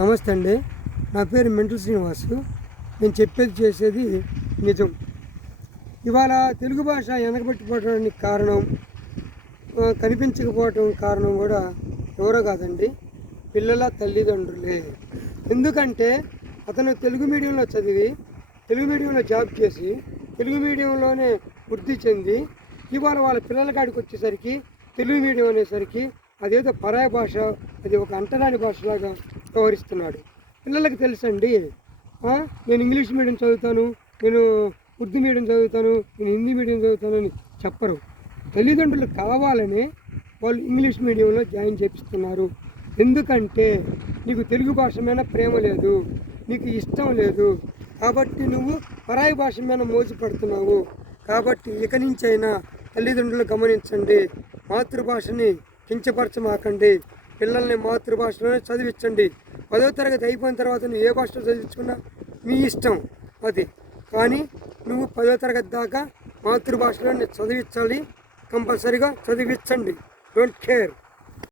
నమస్తే అండి. నా పేరు మెంటల్ శ్రీనివాసు. నేను చెప్పేది చేసేది నిజం. ఇవాళ తెలుగు భాష వెనకబెట్టిపోవడానికి కారణం, కనిపించకపోవటం కారణం కూడా ఎవరో కాదండి, పిల్లల తల్లిదండ్రులే. ఎందుకంటే అతను తెలుగు మీడియంలో చదివి, తెలుగు మీడియంలో జాబ్ చేసి, తెలుగు మీడియంలోనే వృద్ధి చెంది, ఇవాళ వాళ్ళ పిల్లల కాడికి వచ్చేసరికి తెలుగు మీడియం అనేసరికి అదేదో పరాయ భాష, అది ఒక అంటరాని భాషలాగా వ్యవహరిస్తున్నాడు. పిల్లలకి తెలుసండి, నేను ఇంగ్లీష్ మీడియం చదువుతాను, నేను ఉర్దూ మీడియం చదువుతాను, నేను హిందీ మీడియం చదువుతాను అని చెప్పరు. తల్లిదండ్రులు కావాలని వాళ్ళు ఇంగ్లీష్ మీడియంలో జాయిన్ చేపిస్తున్నారు. ఎందుకంటే నీకు తెలుగు భాష మీద ప్రేమ లేదు, నీకు ఇష్టం లేదు, కాబట్టి నువ్వు పరాయి భాష మీద మోసపడుతున్నావు. కాబట్టి ఇక నుంచైనా తల్లిదండ్రులు గమనించండి, మాతృభాషని కించపరచమాకండి. పిల్లల్ని మాతృభాషలోనే చదివించండి. 10వ తరగతి అయిపోయిన తర్వాత నువ్వు ఏ భాషలో చదివించుకున్నా మీ ఇష్టం అది, కానీ నువ్వు 10వ తరగతి దాకా మాతృభాషలోనే చదివించాలి. కంపల్సరీగా చదివించండి. Don't care.